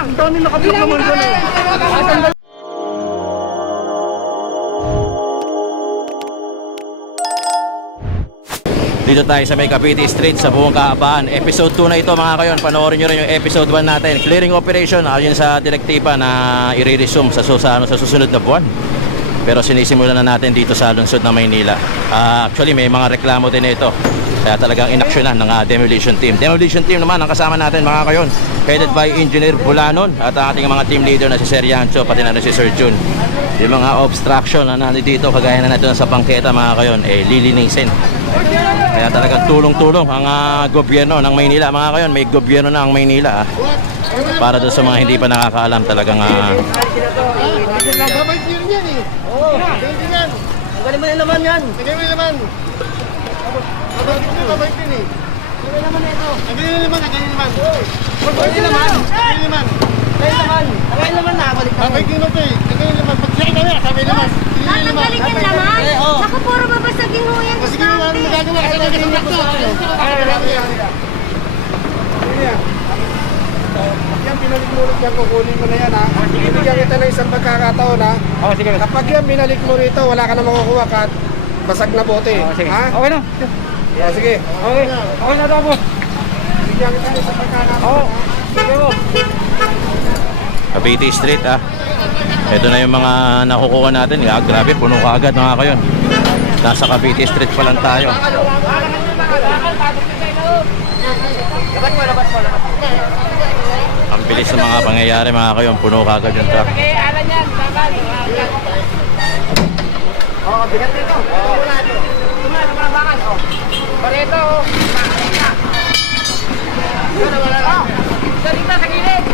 Ang dami nakablock naman dyan eh. Dito tayo sa may Cavite Street sa buong kahabaan. Episode 2 na ito mga kayon. Panoorin nyo rin yung episode 1 natin. Clearing operation ayon sa direktiba na i-resume sa susunod na buwan. Pero sinisimulan na natin dito sa lungsod ng Maynila. Actually may mga reklamo din ito. Kaya talagang inaksyonan ng demolition team. Demolition team naman ang kasama natin mga kayon. Headed by Engineer Bulanon at ang ating mga team leader na si Sir Yancho, pati na si Sir Jun. Yung mga obstruction na nandito kagaya na natin sa bangketa mga kayon, lilinisin. Kaya talagang tulong-tulong ang gobyerno ng Maynila mga kayon. May gobyerno na ang Maynila para doon sa mga hindi pa nakakaalam talagang Babay yun yan eh. Oo. Ang galing mo na naman yan. Ang galing mo na naman. Babay din eh. Ang galing naman ito. Ang galing naman, ang galing naman. Ang galing naman. Ang galing naman. Ang galing naman na. Babay din ito eh. Ang galing naman. Pag-check na yan, sabi naman. Tatanggalin yung laman? Naku, puro babasagin mo yan. Sige naman, magagawa ka talaga ng lakto. Yan, pinalik-mulot yan, kukunin mo na yan ha. Bibigyan kita ng isang pagkakataon ha. Sige. Kapag yan binalik mo rito, wala ka na makukuha kahit basag na bote. Sige. Ha? Okay na. Sige. Okay. Okay na daw po. Bibigyan kita ng isang pagkakataon Oo. ha. Sige po. Cavite Street Ito na yung mga nakukuha natin. Grabe, puno ka agad mga kayon. Nasa Cavite Street pa lang tayo. Ang bilis ng mga pangyayari mga kayon. Puno ka agad yung truck. Oo, bigat dito. Barito. Sa gilid.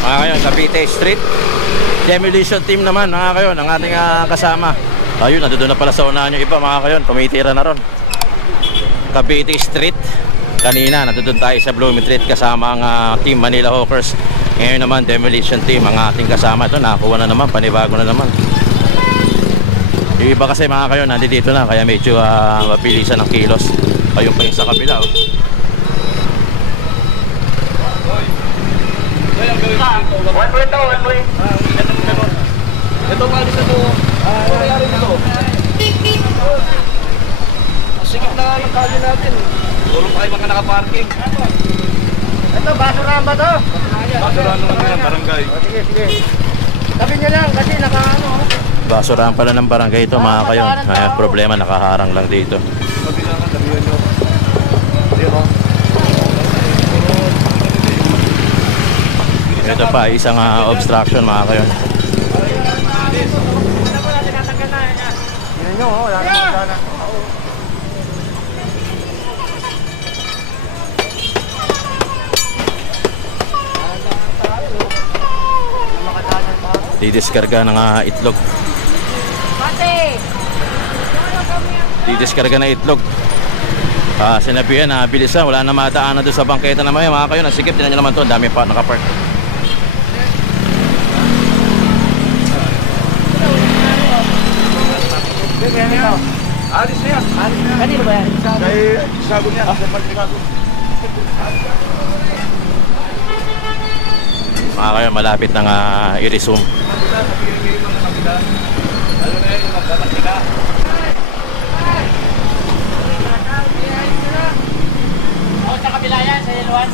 Mga kayon, Cavite Street demolition team naman mga kayon, ang ating kasama. Ayun, nandun na pala sa unahan yung iba mga kayon, tumitira na ron. Cavite Street kanina, nandun tayo sa Blooming Street kasama ang team Manila Hawkers. Ngayon naman, demolition team ang ating kasama. Ito, nakakuha na naman, panibago na naman. Yung iba kasi mga kayon, nandito na, kaya medyo mabilisan ng kilos. Ayun pa yung sa kabila One point. Ito palis na to. Nangyari na to. Sikip na yung kali natin. Puro pa kayo mga nakaparking. Ito, basurahan ba to? Basurahan naman yan, barangay. Sige, sige. Tabi nyo lang kasi nakaano. basurahan pala ng barangay ito mga kayon. Ay, problema, nakaharang lang dito. Sabi na nga, tabihan nyo. Dito. Ito pa, isang obstruction mga kayon. Tingnan nyo, wala na sana. Didiskarga ng itlog. Didiskarga ng itlog. Sinabihan na bilisan, wala na madaanan doon sa bangketa naman mga kayon. Nasikip, tinan nyo naman to, dami pa nakapark. Alis na yan. Kanino ba yan? Kay Sago niya. Sa Pagkikago. Mga kayon, malapit nang i-resume. Ano na yun, magpapagkika. O, sa kabila yan, sa Yeluan.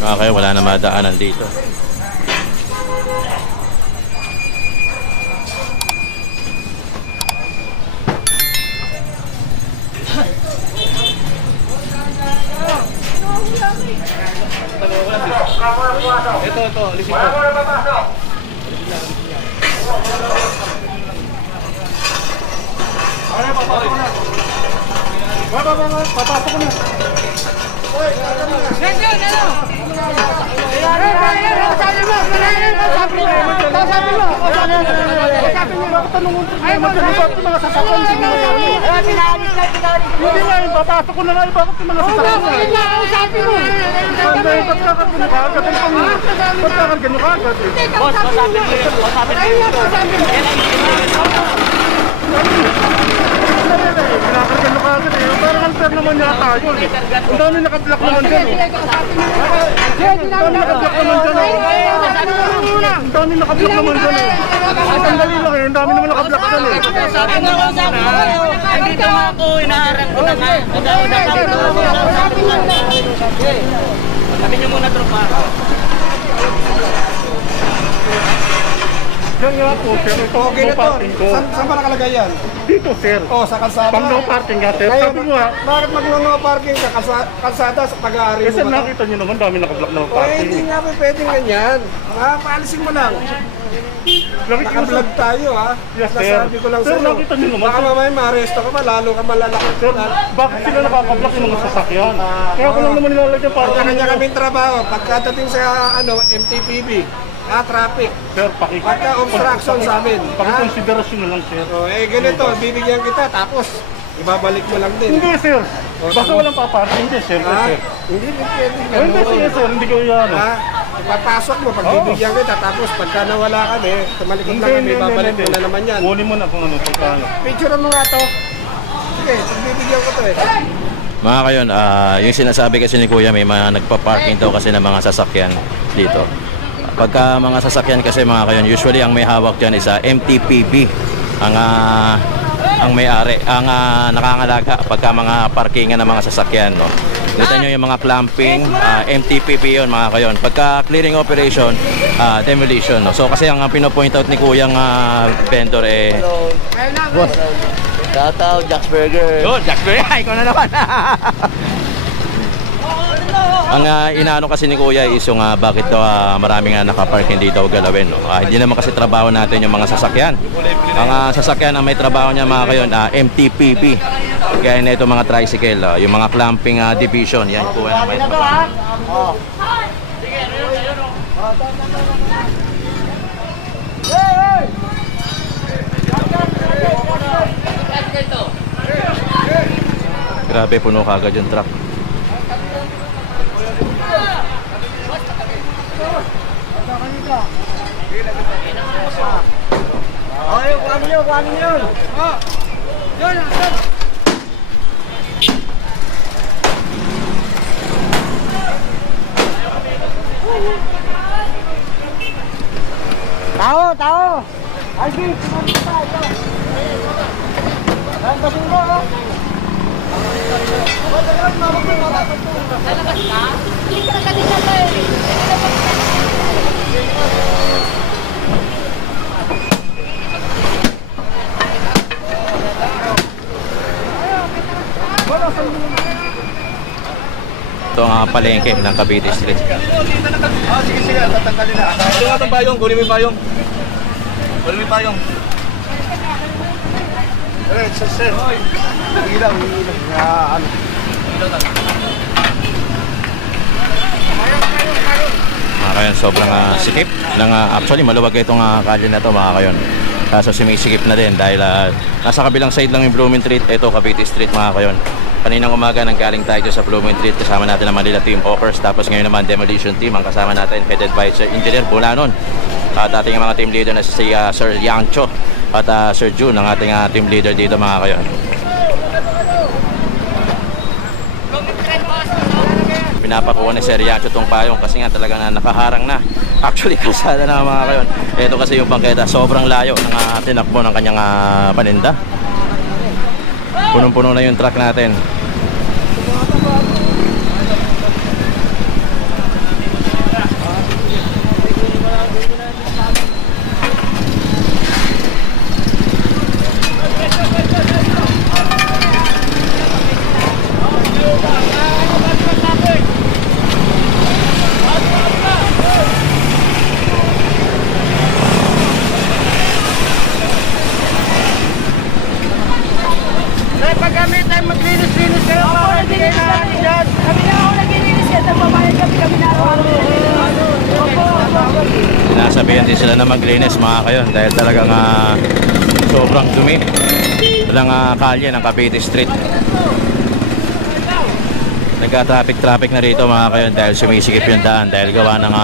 Mga kayon, wala na madaanan dito. Ito, alisin ko. Ay, papasok ko na. Papasok ko na. Hoy, papasok ko na nga, bakit yung mga sasakyan na? Ba't kakargan nyo kagad? Ba't kakargan nyo kagad? Boss, pasapin niyo. Kinakargan nyo kagad eh. Parang unfair naman yata yun. Ang dami nakablock naman dyan eh. Ang dami nakablock naman dyan eh. Ang dami nakablock naman dyan eh. Sandali lang eh. Ang dami naman nakablock dyan eh. Nandito nga ako, inaharap ko na nga. Sabi niyo muna, tropa. Yan nga po, sir. Ito Okay no na to. parking ko. Saan ba nakalagay yan? Dito, sir. Oh, sa kalsada. Pang no parking nga, sir. Ngayon, Sabi mo ha. bakit mag-no parking ka? Kalsada sa pag-aari Kasi mo ba? nakita nyo naman, dami nakablock na Oh, parking. hindi nga po pwedeng ganyan. Paalisin mo lang. Naka-vlog tayo ha. Yes, sir. Nasabi ko lang Sir, sa'yo. nakita nyo naman, Baka sir. mamaya ma-arresto ka pa, lalo ka malalaki. Sir, bakit sila nakakablock yung mga sasakyan? Kaya ko lang naman nilalagyan para Kanya kaming trabaho. Pagkadating sa MTPB, traffic. Sir, Pagka-obstruction sa amin. pakikonsiderasyon na lang, sir. Oh, ganito, bibigyan kita, tapos ibabalik mo lang din. Hindi, sir. Basta walang paparking. Hindi, sir. Ha? Sir. Hindi pwedeng Hindi, sige, sir. Hindi ko yan. Ha? Ipapasok mo, pagbibigyan kita, tapos pagka nawala kami, tumalikod lang kami, babalik mo na naman yan. Kunin mo na kung ano. Pagkano. Picture mo nga to. Sige, pagbibigyan ko to eh. Mga kayon, yung sinasabi kasi ni Kuya, may mga nagpa-parking daw kasi ng mga sasakyan dito. Pagka mga sasakyan kasi mga kayon, usually ang may hawak dyan is MTPB ang may-ari, ang nakangalaga pagka mga parkingan ng mga sasakyan, no. Kita nyo yung mga clamping, MTPB yun mga kayon. Pagka clearing operation, demolition, no. So kasi ang pino-point out ni Kuyang vendor Boss. Tataw, Jack's Burger. yun, Jack Berry, ikaw na naman. Ang inaano kasi ni Kuya is yung bakit daw maraming nakaparking dito o galawin, no? Hindi naman kasi trabaho natin yung mga sasakyan. Ang sasakyan ang may trabaho niya mga kayon, MTPB. Kaya na ito mga tricycle, yung mga clamping division, yan po ang may trabaho. Grabe, puno kagad yung truck. Okay, kuhanin nyo. Tao! Alvin, sumabit pa ito. Basin mo, oh. Ito ang palengke ng Cavite Street. Sige, tatanggalin na. Ito nga itong payong, kunin mo yung payong. Kunin mo yung payong. Sir. Ilaw. Ano? Mga kayon, sobrang sikip ng, actually maluwag itong kalye na to mga kayon. Kaso sumisikip na din dahil nasa kabilang side lang yung Blooming Street. Ito Cavite Street mga kayon. Kaninang umaga nanggaling tayo sa Blooming Street, kasama natin ang Manila Team Hawkers. Tapos ngayon naman Demolition Team ang kasama natin, headed by Sir Engineer Bulanon. At ating mga team leader na si Sir Yancho at Sir June ang ating team leader dito mga kayon. Pinapakuha ni Sir Yancho itong payong kasi nga talaga na nakaharang na. Actually kalsada na mga kayon. Ito kasi yung bangketa, sobrang layo ng tinakbo ng kanyang paninda. Punong-puno na yung truck natin. Sinasabihan din sila na maglinis mga kayon dahil talagang sobrang dumi ng kalye ng Cavite Street. Nagka-traffic na rito mga kayon dahil sumisikip yung daan dahil gawa ng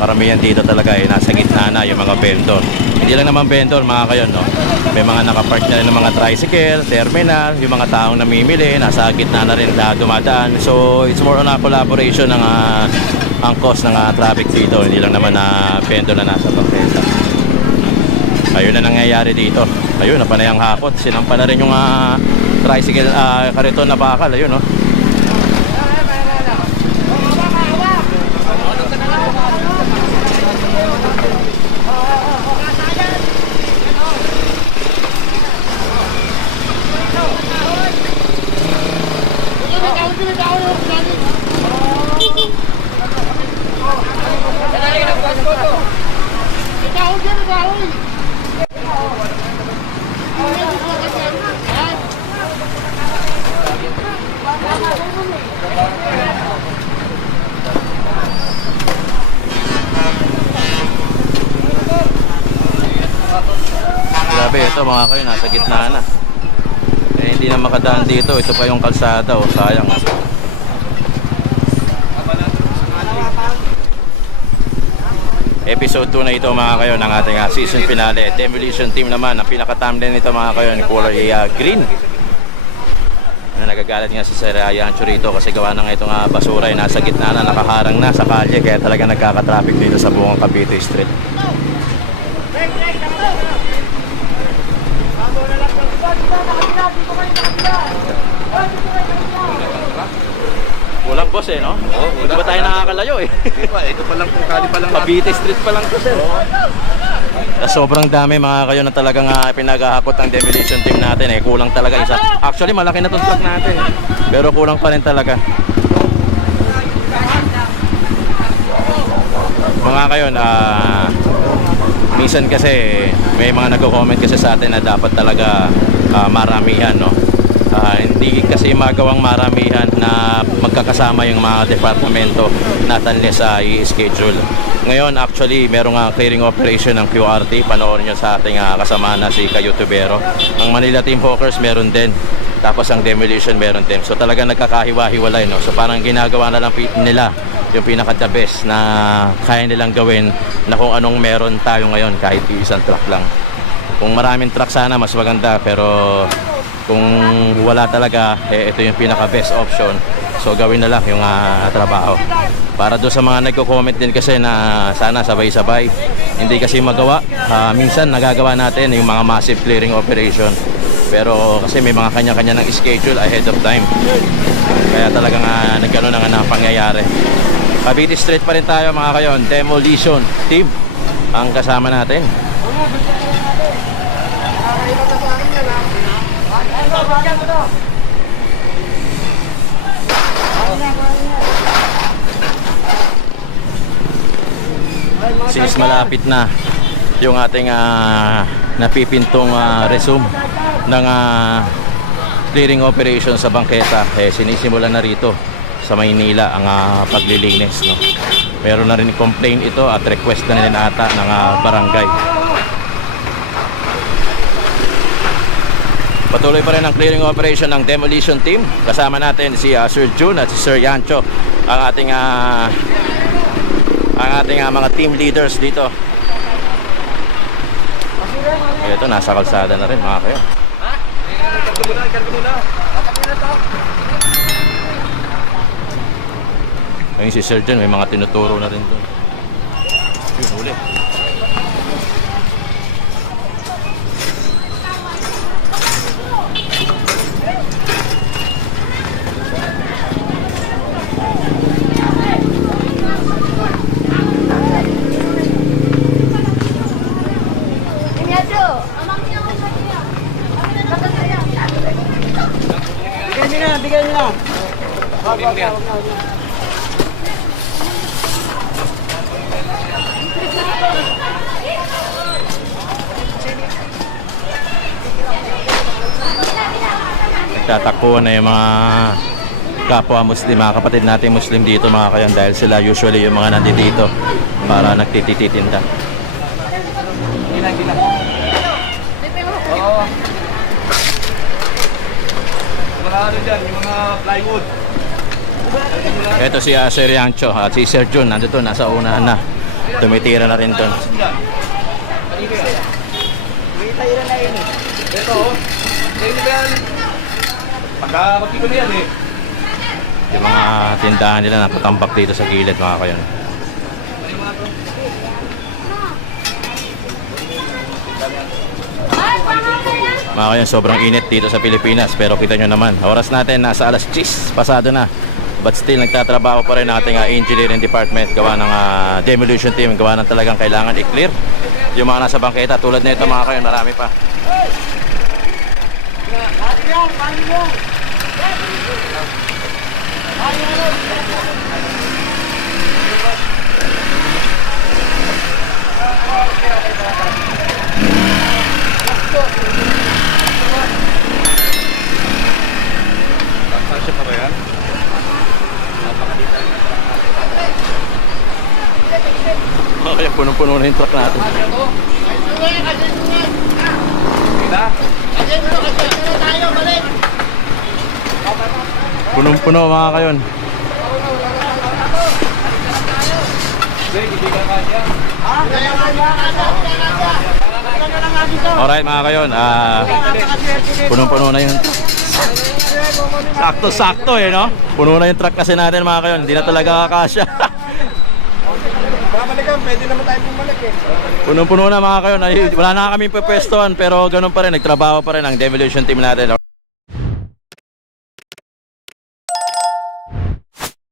karamihan dito talaga nasa gitna na yung mga vendor. Hindi lang naman vendor mga kayon, no? May mga nakapark na rin ng mga tricycle, terminal, yung mga taong namimili nasa gitna na rin na dumadaan. So it's more on a collaboration ng angkos ng traffic dito, hindi lang naman na vendor na nasa bangketa. Ayun na nangyayari dito. Ayun na panay ang hapot, sinampa na rin yung tricycle kariton na bakal. Ayun, no? Grabe, ito mga kayo, nasa gitna na. Hindi na makadaan dito. Ito pa yung kalsada, sayang. Episode 2 na ito mga kayo ng ating season finale. Demolition Team naman, ang pinaka-thumbnail nito mga kayo, ni color green. Nagagalit nga si Sir Yancho rito kasi gawa na nga itong basura ay nasa gitna na, nakaharang na sa kalye, kaya talaga nagkaka-traffic dito sa buong Cavite Street. Kulang boss no? Oo, Hindi ba tayo nakakalayo Ito pa lang po, kali pa lang. Cavite Street pa lang to sir. Sobrang dami mga kayo na talagang pinaghahakot ang demolition team natin kulang talaga isa. Actually malaki na itong truck natin pero kulang pa rin talaga. Mga kayo minsan kasi may mga nagko-comment kasi sa atin na dapat talaga maramihan, no? Hindi kasi magawang maramihan na magkakasama yung mga departamento not unless i-schedule. Ngayon actually merong clearing operation ng QRT, panoorin nyo sa ating kasama na si Kayo Tubero. Ang Manila Team Hawkers meron din, tapos ang demolition meron din. So talagang nagkakahiwa-hiwalay, no? So parang ginagawa na lang nila yung pinaka-the best na kaya nilang gawin na kung anong meron tayo ngayon kahit isang truck lang. Kung maraming truck sana mas maganda, pero kung wala talaga ito yung pinaka-best option. So gawin na lang yung trabaho. Para doon sa mga nagko-comment din kasi na sana sabay-sabay, hindi kasi magawa. Minsan nagagawa natin yung mga massive clearing operation, pero kasi may mga kanya-kanya ng schedule ahead of time, kaya talagang nagkaroon ng pangyayari. Cavite Street pa rin tayo mga kayon. Demolition Team ang kasama natin. Since malapit na yung ating napipintong resume ng clearing operation sa bangketa, sinisimulan na rito sa Maynila ang paglilinis, no? Meron na rin complaint ito at request na nila ata ng barangay. Patuloy pa rin ang clearing operation ng demolition team. Kasama natin si Sir June at si Sir Yancho, ang ating mga team leaders dito. Ito, nasa kalsada na rin mga kayo. Ayun si Sir John, may mga tinuturo na rin doon. Yun, huli. Bigyan nyo na. Nagtatakbuhan na yung mga kapwa Muslim, mga kapatid natin Muslim dito mga kayan, dahil sila usually yung mga nandito para nagtititinda. Hindi na. Oo. Mga ano dyan, yung mga plywood. Ito si Sir Yancho at si Sir Jun nandito nasa unahan na. Tumitira na rin doon. Ito, ganyan ba yan? Pagkakapag ko na yan eh. Yung mga tindahan nila nakatambak dito sa gilid mga kayon. Mga kayon, sobrang init dito sa Pilipinas pero kita nyo naman, oras natin nasa alas 10 pasado na. But still nagtatrabaho pa rin nating engineering department gawa ng demolition team, gawa ng talagang kailangan i-clear yung mga nasa bangketa tulad nito mga kayon, marami pa. Sasya pa ba yan? Okay, punong-puno na yung truck natin. Kita? Punong-puno mga kayon. Hindi ka kanya. Alright mga kayon, punong-puno na yung sakto-sakto eh, no? Puno na yung truck kasi natin mga kayon, hindi na talaga kakasya. Babalikan, pwede naman tayo bumalik eh. Punong-puno na mga kayon, wala na kami pepwestuhan pero ganun pa rin, nagtrabaho pa rin ang demolition team natin.